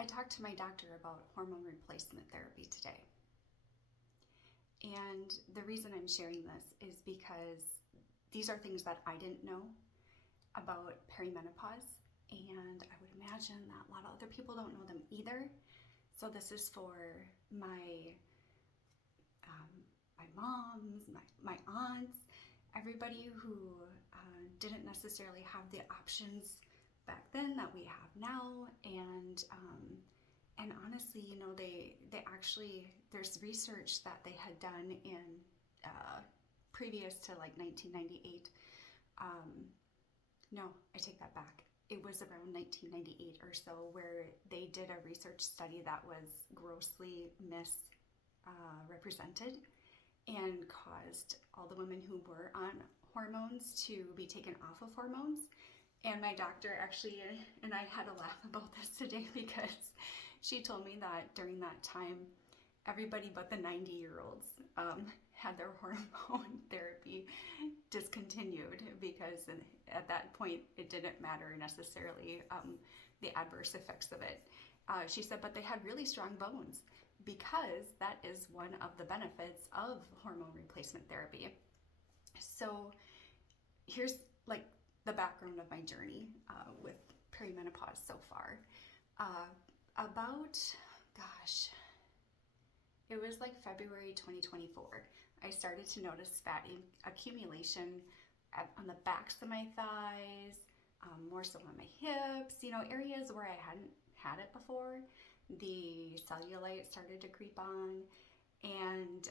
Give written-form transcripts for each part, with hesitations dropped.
I talked to my doctor about hormone replacement therapy today. And the reason I'm sharing this is because these are things that I didn't know about perimenopause, and I would imagine that a lot of other people don't know them either. So this is for my moms, my aunts, everybody who didn't necessarily have the options back then that we have now. And honestly, you know, they actually, there's research that they had done in previous to like 1998. No, I take that back. It was around 1998 or so where they did a research study that was grossly misrepresented and caused all the women who were on hormones to be taken off of hormones. And my doctor actually, and I had to laugh about this today because she told me that during that time, everybody but the 90-year-olds had their hormone therapy discontinued because at that point it didn't matter necessarily the adverse effects of it. She said, but they had really strong bones because that is one of the benefits of hormone replacement therapy. So here's like the background of my journey with perimenopause so far. It was like February 2024. I started to notice fat accumulation on the backs of my thighs, more so on my hips, you know, areas where I hadn't had it before. The cellulite started to creep on. And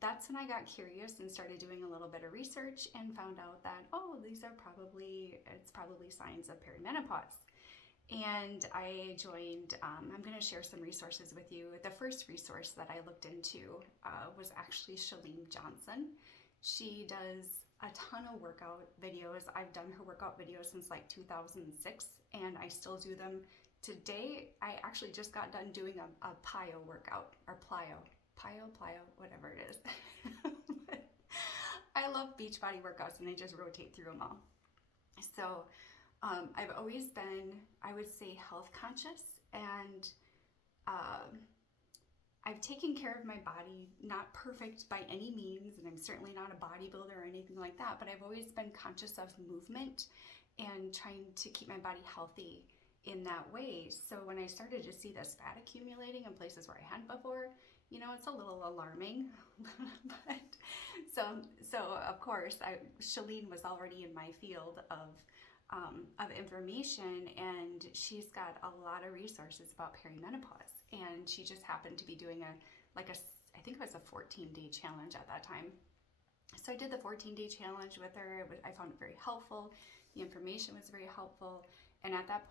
that's when I got curious and started doing a little bit of research and found out that, oh, it's probably signs of perimenopause. And I joined, I'm going to share some resources with you. The first resource that I looked into was actually Chalene Johnson. She does a ton of workout videos. I've done her workout videos since like 2006, and I still do them. Today, I actually just got done doing a plyo workout, or plyo, whatever it is. I love Beachbody workouts and I just rotate through them all. So I've always been, I would say, health conscious, and I've taken care of my body, not perfect by any means, and I'm certainly not a bodybuilder or anything like that, but I've always been conscious of movement and trying to keep my body healthy in that way. So when I started to see this fat accumulating in places where I hadn't before, you know, it's a little alarming. But so of course, Chalene was already in my field of information, and she's got a lot of resources about perimenopause. And she just happened to be doing I think it was a 14-day challenge at that time. So I did the 14-day challenge with her. I found it very helpful. The information was very helpful. And at that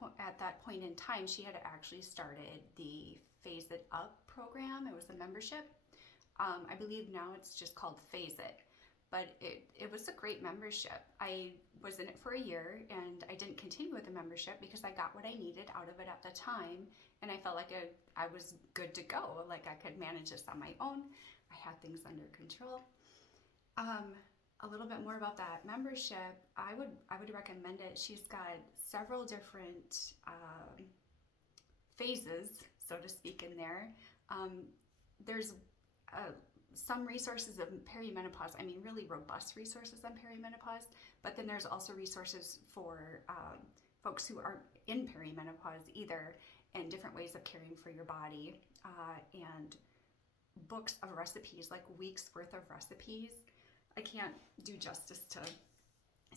point in time, she had actually started the Phase It Up program. It was a membership. I believe now it's just called Phase It. But it was a great membership. I was in it for a year, and I didn't continue with the membership because I got what I needed out of it at the time, and I felt like I was good to go. Like I could manage this on my own. I had things under control. A little bit more about that membership. I would recommend it. She's got several different phases, so to speak, in there. There's some resources of perimenopause, I mean really robust resources on perimenopause, but then there's also resources for folks who aren't in perimenopause either, and different ways of caring for your body, and books of recipes, like weeks worth of recipes. I can't do justice to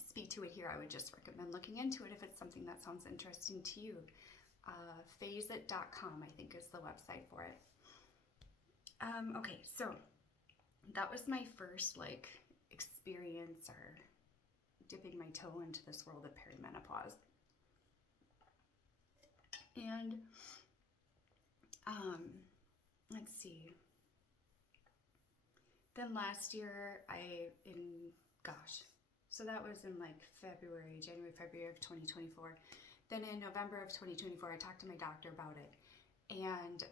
speak to it here. I would just recommend looking into it if it's something that sounds interesting to you. Phaseit.com, I think, is the website for it. Okay, so that was my first experience or dipping my toe into this world of perimenopause. And let's see. Then last year, so that was in January, February of 2024. Then in November of 2024, I talked to my doctor about it. And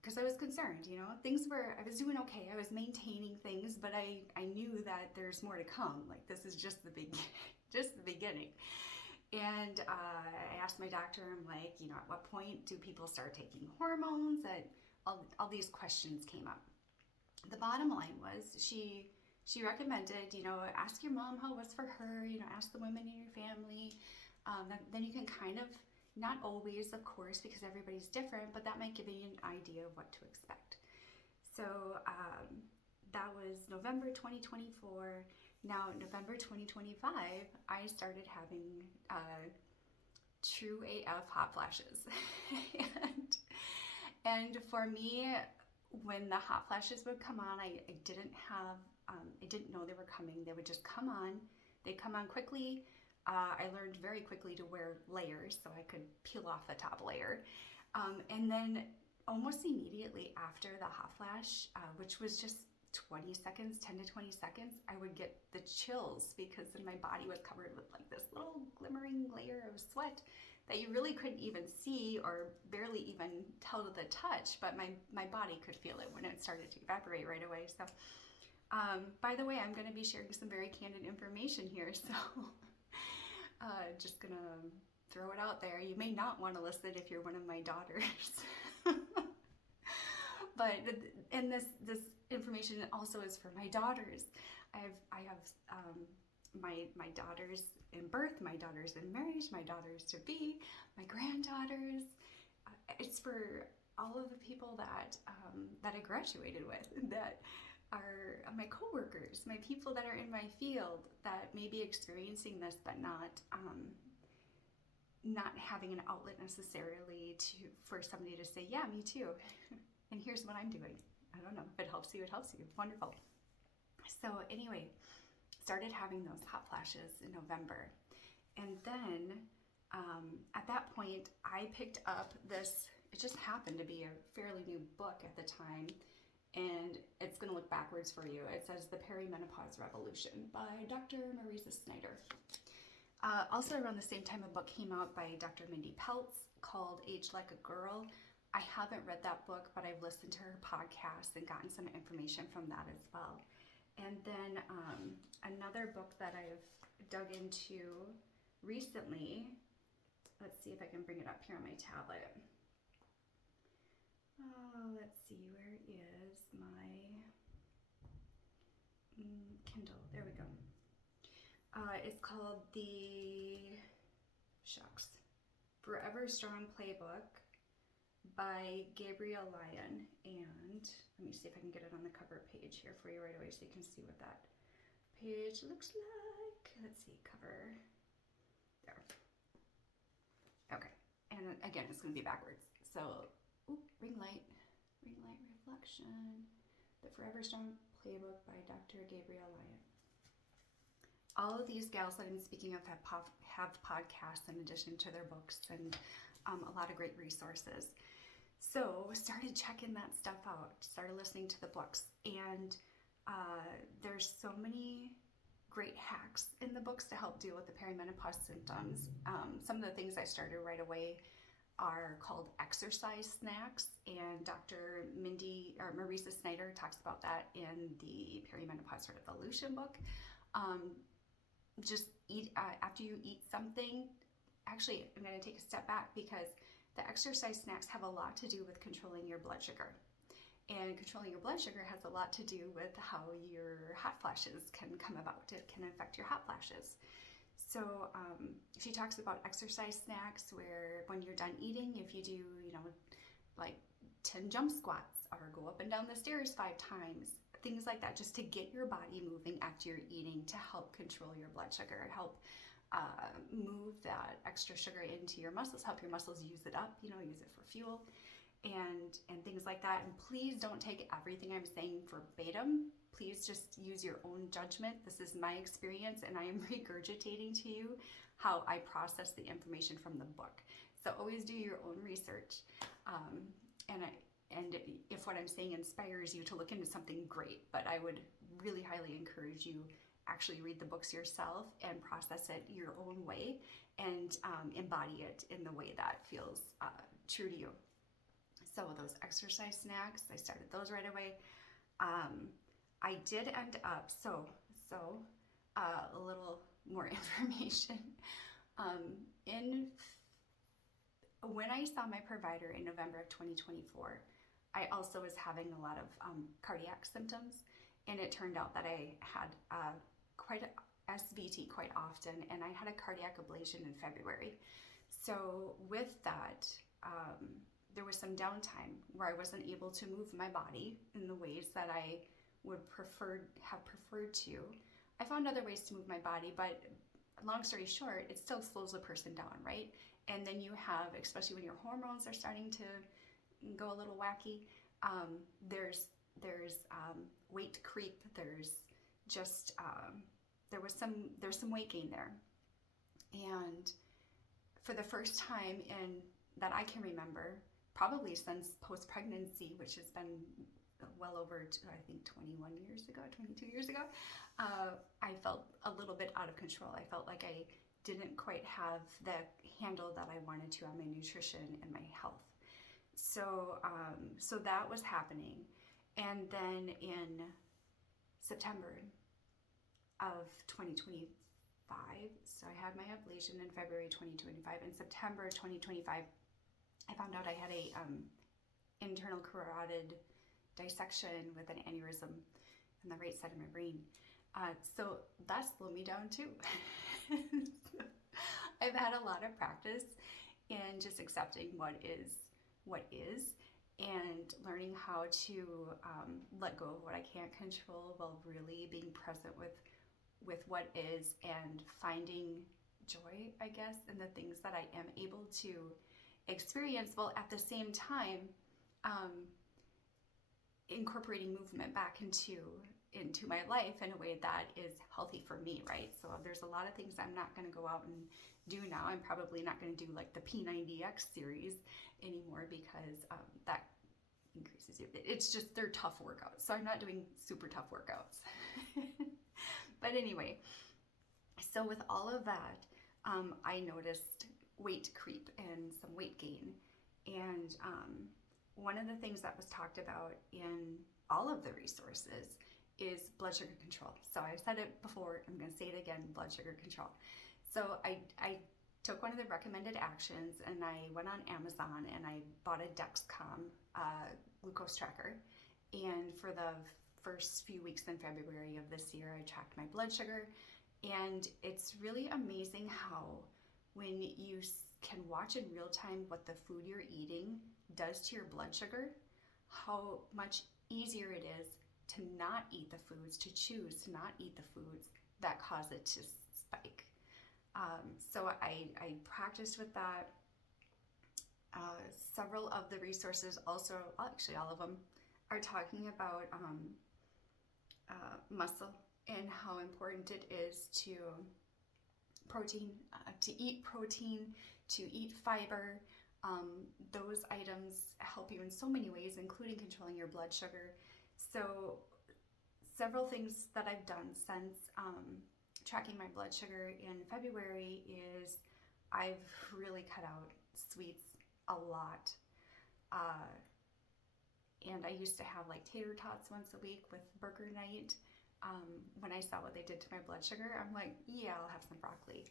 because I was concerned, you know, I was doing okay. I was maintaining things, but I knew that there's more to come. Like this is just the beginning. And I asked my doctor, I'm like, at what point do people start taking hormones? And all these questions came up. The bottom line was she recommended, ask your mom how it was for her, ask the women in your family. Then you can kind of, not always, of course, because everybody's different, but that might give you an idea of what to expect. So that was November 2024. Now, November 2025, I started having true AF hot flashes. and for me, when the hot flashes would come on, I didn't know they were coming. They would just come on. They'd come on quickly. I learned very quickly to wear layers so I could peel off the top layer. And then almost immediately after the hot flash, which was just 20 seconds, 10 to 20 seconds, I would get the chills because then my body was covered with like this little glimmering layer of sweat that you really couldn't even see or barely even tell to the touch, but my body could feel it when it started to evaporate right away. So, by the way, I'm going to be sharing some very candid information here, so just going to throw it out there. You may not want to listen if you're one of my daughters. But and this information also is for my daughters. I have my daughters in birth, my daughters in marriage, my daughters to be, my granddaughters. It's for all of the people that I graduated with, that are my coworkers, my people that are in my field that may be experiencing this, but not having an outlet necessarily for somebody to say, yeah, me too. And here's what I'm doing. I don't know. If it helps you, it helps you. Wonderful. So anyway, started having those hot flashes in November. And then at that point, I picked up this, it just happened to be a fairly new book at the time. And it's going to look backwards for you. It says The Perimenopause Revolution by Dr. Marisa Snyder. Also around the same time, a book came out by Dr. Mindy Peltz called Age Like a Girl. I haven't read that book, but I've listened to her podcast and gotten some information from that as well. And then another book that I've dug into recently, let's see if I can bring it up here on my tablet. Let's see, where is my Kindle? There we go. It's called the Forever Strong Playbook by Gabrielle Lyon, and let me see if I can get it on the cover page here for you right away so you can see what that page looks like. Let's see, cover, there. Okay, and again, it's going to be backwards. So, ring light reflection, The Forever Strong Playbook by Dr. Gabrielle Lyon. All of these gals that I'm speaking of have podcasts in addition to their books, and a lot of great resources. So started checking that stuff out, started listening to the books, and there's so many great hacks in the books to help deal with the perimenopause symptoms. Some of the things I started right away are called exercise snacks, and Dr. Marisa Snyder talks about that in the Perimenopause Revolution book. Just eat, after you eat something, actually I'm going to take a step back because the exercise snacks have a lot to do with controlling your blood sugar. And controlling your blood sugar has a lot to do with how your hot flashes can come about. It can affect your hot flashes. So she talks about exercise snacks where when you're done eating, if you do, like 10 jump squats or go up and down the stairs 5 times, things like that, just to get your body moving after you're eating to help control your blood sugar, help move that extra sugar into your muscles, help your muscles use it up, use it for fuel and things like that. And please don't take everything I'm saying verbatim. Please just use your own judgment. This is my experience, and I am regurgitating to you how I process the information from the book. So always do your own research. And if what I'm saying inspires you to look into something, great. But I would really highly encourage you actually read the books yourself and process it your own way and embody it in the way that feels true to you. So those exercise snacks, I started those right away. I did end up, so a little more information. In when I saw my provider in November of 2024, I also was having a lot of cardiac symptoms, and it turned out that I had quite a SVT quite often, and I had a cardiac ablation in February. So with that, there was some downtime where I wasn't able to move my body in the ways that I would have preferred to. I found other ways to move my body, but long story short, it still slows a person down, right? And then you have, especially when your hormones are starting to go a little wacky, there's weight creep. There's just there's some weight gain there, and for the first time in that I can remember, probably since post-pregnancy, which has been well over, I think 22 years ago, I felt a little bit out of control. I felt like I didn't quite have the handle that I wanted to on my nutrition and my health. So that was happening. And then in September of 2025, so I had my ablation in February 2025. In September 2025, I found out I had a internal carotid dissection with an aneurysm on the right side of my brain. So that slowed me down too. I've had a lot of practice in just accepting what is, and learning how to let go of what I can't control while really being present with what is, and finding joy, I guess, in the things that I am able to experience, while at the same time incorporating movement back into my life in a way that is healthy for me, right? So there's a lot of things I'm not going to go out and do now. I'm probably not going to do like the P90X series anymore, because that increases you. It's just, they're tough workouts. So I'm not doing super tough workouts. But anyway, so with all of that, I noticed weight creep and some weight gain. And one of the things that was talked about in all of the resources is blood sugar control. So I said it before, I'm going to say it again, blood sugar control. So I took one of the recommended actions, and I went on Amazon and I bought a Dexcom glucose tracker. And for the first few weeks in February of this year, I tracked my blood sugar. And it's really amazing how when you can watch in real time what the food you're eating does to your blood sugar, how much easier it is to not eat the foods, to choose to not eat the foods that cause it to spike. So I practiced with that. Several of the resources also, actually all of them, are talking about muscle and how important it is to protein, to eat protein, to eat fiber. Those items help you in so many ways, including controlling your blood sugar. So several things that I've done since tracking my blood sugar in February is I've really cut out sweets a lot. And I used to have like tater tots once a week with burger night. When I saw what they did to my blood sugar, I'm like, yeah, I'll have some broccoli.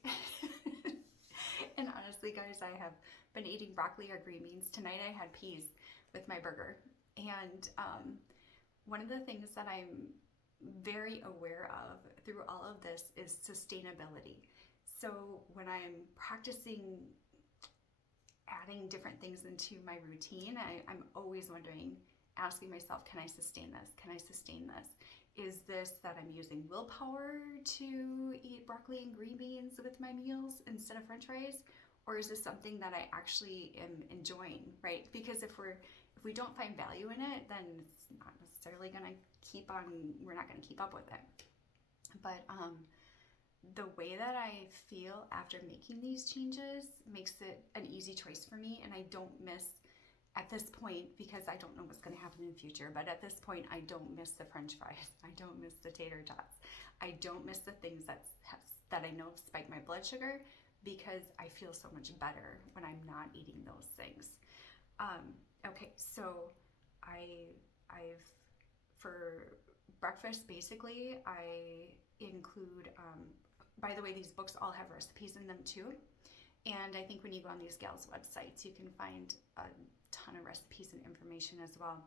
And honestly, guys, I have been eating broccoli or green beans. Tonight I had peas with my burger. And one of the things that I'm very aware of through all of this is sustainability. So when I'm practicing adding different things into my routine, I'm always wondering, asking myself, can I sustain this? Can I sustain this? Is this that I'm using willpower to eat broccoli and green beans with my meals instead of French fries? Or is this something that I actually am enjoying, right? Because if we don't find value in it, then it's not necessarily gonna we're not gonna keep up with it. But the way that I feel after making these changes makes it an easy choice for me, and I don't miss, at this point, because I don't know what's going to happen in the future, but at this point, I don't miss the French fries. I don't miss the tater tots. I don't miss the things that I know spike my blood sugar, because I feel so much better when I'm not eating those things. Okay, so I've for breakfast, basically, I include, by the way, these books all have recipes in them too. And I think when you go on these gals' websites, you can find a ton of recipes and information as well.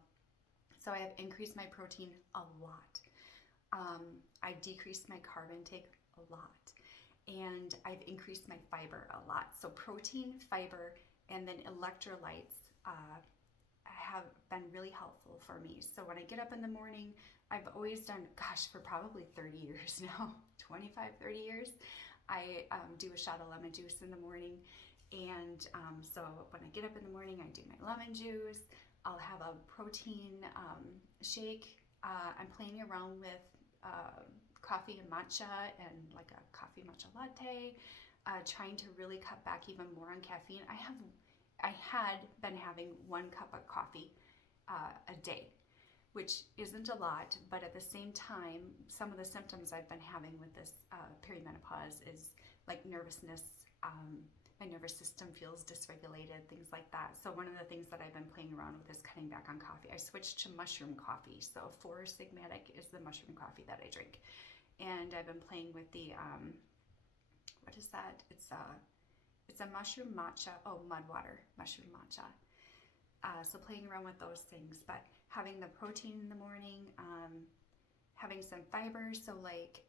So I have increased my protein a lot. I've decreased my carb intake a lot. And I've increased my fiber a lot. So protein, fiber, and then electrolytes have been really helpful for me. So when I get up in the morning, I've always done, gosh, for probably 30 years now, 25, 30 years, I do a shot of lemon juice in the morning. And so when I get up in the morning, I do my lemon juice. I'll have a protein shake. I'm playing around with coffee and matcha and like a coffee matcha latte, trying to really cut back even more on caffeine. I had been having 1 cup of coffee a day, which isn't a lot, but at the same time, some of the symptoms I've been having with this perimenopause is like nervousness. My nervous system feels dysregulated, things like that. So one of the things that I've been playing around with is cutting back on coffee. I switched to mushroom coffee. So 4 Sigmatic is the mushroom coffee that I drink. And I've been playing with the, what is that? It's a mushroom matcha, mud water, mushroom matcha. So playing around with those things, but having the protein in the morning, having some fiber. So like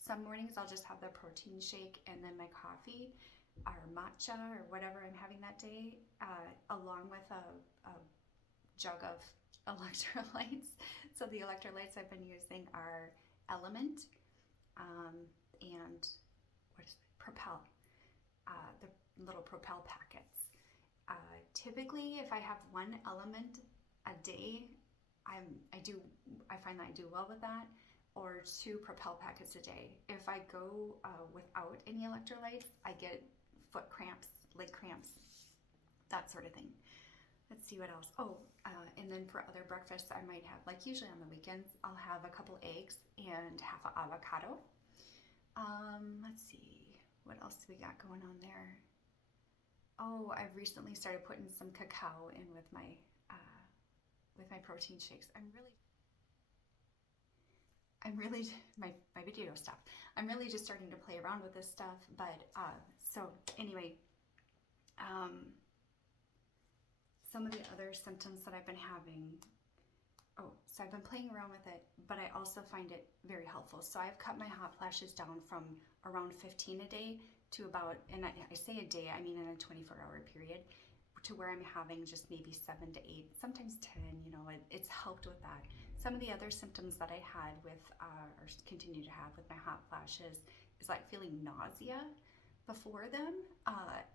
some mornings I'll just have the protein shake and then my coffee or matcha or whatever I'm having that day, along with a jug of electrolytes. So the electrolytes I've been using are Element and what is it? Propel, the little Propel packets. Typically, if I have 1 element a day, I find that I do well with that, or 2 Propel packets a day. If I go without any electrolytes, I get foot cramps, leg cramps, that sort of thing. Let's see what else. And then for other breakfasts, I might have, like usually on the weekends, I'll have a couple eggs and half an avocado. Let's see, what else do we got going on there? I've recently started putting some cacao in with my protein shakes. My video stopped. I'm really just starting to play around with this stuff, but so anyway, some of the other symptoms that I've been having. So I've been playing around with it, but I also find it very helpful. So I've cut my hot flashes down from around 15 a day to about, and I say a day, I mean in a 24-hour period, to where I'm having just maybe 7 to 8, sometimes 10, it's helped with that. Some of the other symptoms that I had with, or continue to have with my hot flashes is like feeling nausea before them.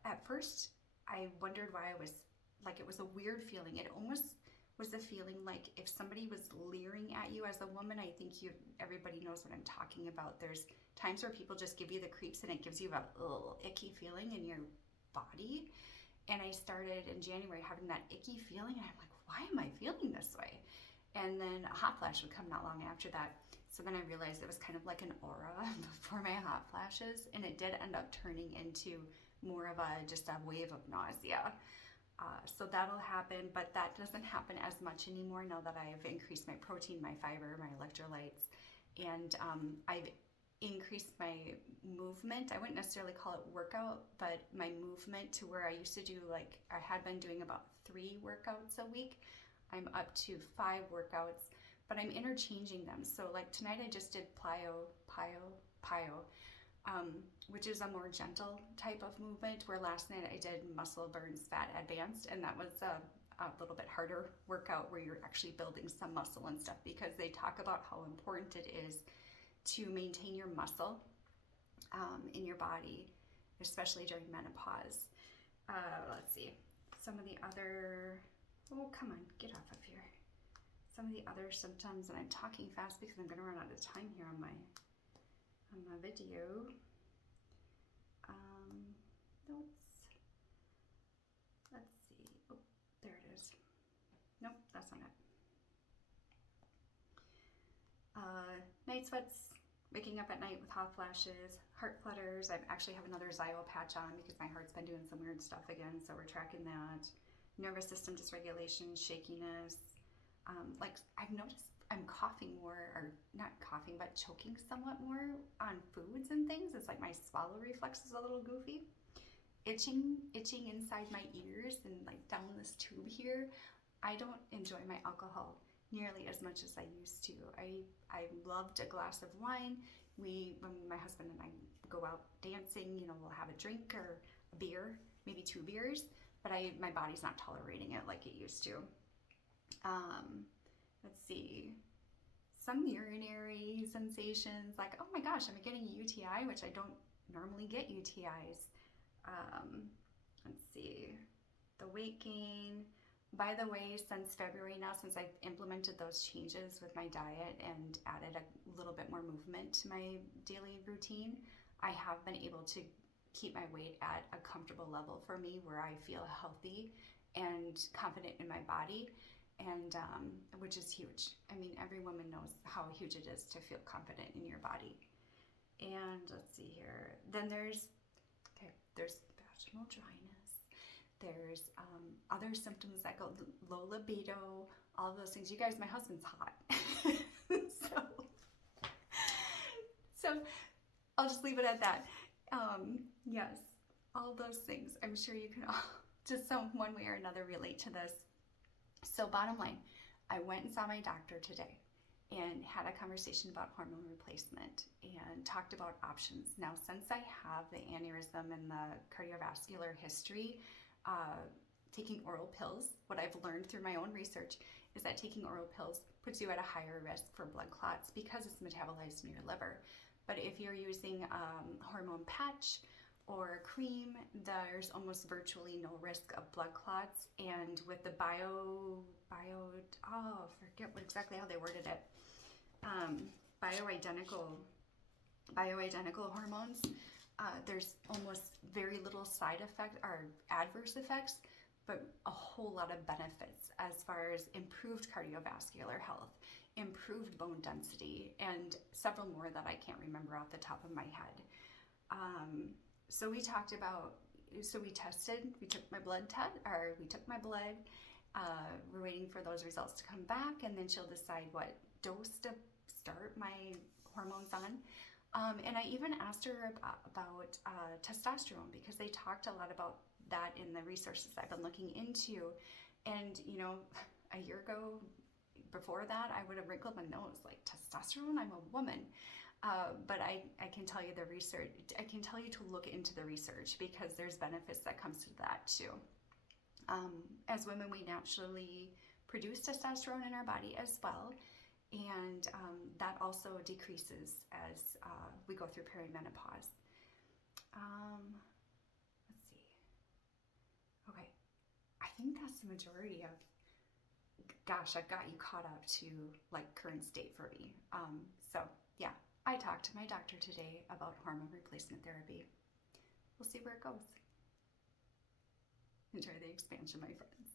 At first, I wondered why it was a weird feeling. It almost was a feeling like if somebody was leering at you as a woman. I think everybody knows what I'm talking about. There's times where people just give you the creeps and it gives you a little icky feeling in your body. And I started in January having that icky feeling, and I'm like, why am I feeling this way? And then a hot flash would come not long after that. So then I realized it was kind of like an aura before my hot flashes, and it did end up turning into more of just a wave of nausea. So that'll happen, but that doesn't happen as much anymore now that I've increased my protein, my fiber, my electrolytes, and I've increased my movement. I wouldn't necessarily call it workout, but my movement to where I used to do, like I had been doing about 3 workouts a week. I'm up to 5 workouts, but I'm interchanging them. So like tonight I just did plyo, which is a more gentle type of movement, where last night I did muscle burns fat advanced, and that was a little bit harder workout where you're actually building some muscle and stuff, because they talk about how important it is to maintain your muscle in your body, especially during menopause. Let's see, some of the other, come on, get off of here. Some of the other symptoms, and I'm talking fast because I'm going to run out of time here on my video. Notes. Let's see. There it is. Nope, that's not it. Night sweats, waking up at night with hot flashes, heart flutters. I actually have another Zio patch on because my heart's been doing some weird stuff again, so we're tracking that. Nervous system dysregulation, shakiness. Like I've noticed I'm coughing more, or not coughing, but choking somewhat more on foods and things. It's like my swallow reflex is a little goofy. itching inside my ears and like down this tube here. I don't enjoy my alcohol nearly as much as I used to. I loved a glass of wine. When my husband and I go out dancing, you know, we'll have a drink or a beer, maybe 2 beers, but my body's not tolerating it like it used to. Let's see. Some urinary sensations, like, oh my gosh, I'm getting a UTI, which I don't normally get UTIs. Let's see. The weight gain. By the way, since February now, since I've implemented those changes with my diet and added a little bit more movement to my daily routine, I have been able to keep my weight at a comfortable level for me where I feel healthy and confident in my body, and which is huge. I mean, every woman knows how huge it is to feel confident in your body. And let's see here. Then there's vaginal dryness. There's other symptoms that go low libido, all of those things. You guys, my husband's hot. so I'll just leave it at that. Yes, all those things. I'm sure you can all, just some one way or another, relate to this. So bottom line, I went and saw my doctor today and had a conversation about hormone replacement and talked about options. Now, since I have the aneurysm and the cardiovascular history, taking oral pills, what I've learned through my own research is that taking oral pills puts you at a higher risk for blood clots because it's metabolized in your liver. But if you're using hormone patch or cream, there's almost virtually no risk of blood clots. And with the forget exactly how they worded it, bioidentical hormones, there's almost very little side effect or adverse effects, but a whole lot of benefits as far as improved cardiovascular health, improved bone density, and several more that I can't remember off the top of my head. So we talked about, we tested, we took my blood. We're waiting for those results to come back, and then she'll decide what dose to start my hormones on. And I even asked her about testosterone, because they talked a lot about that in the resources I've been looking into. And, you know, a year ago, before that, I would have wrinkled my nose, like, testosterone? I'm a woman. But I can tell you the research, I can tell you to look into the research, because there's benefits that comes to that too. As women, we naturally produce testosterone in our body as well. And that also decreases as we go through perimenopause. Let's see. Okay, I think that's the majority of, gosh, I've got you caught up to like current state for me. So yeah, I talked to my doctor today about hormone replacement therapy. We'll see where it goes. Enjoy the expansion, my friends.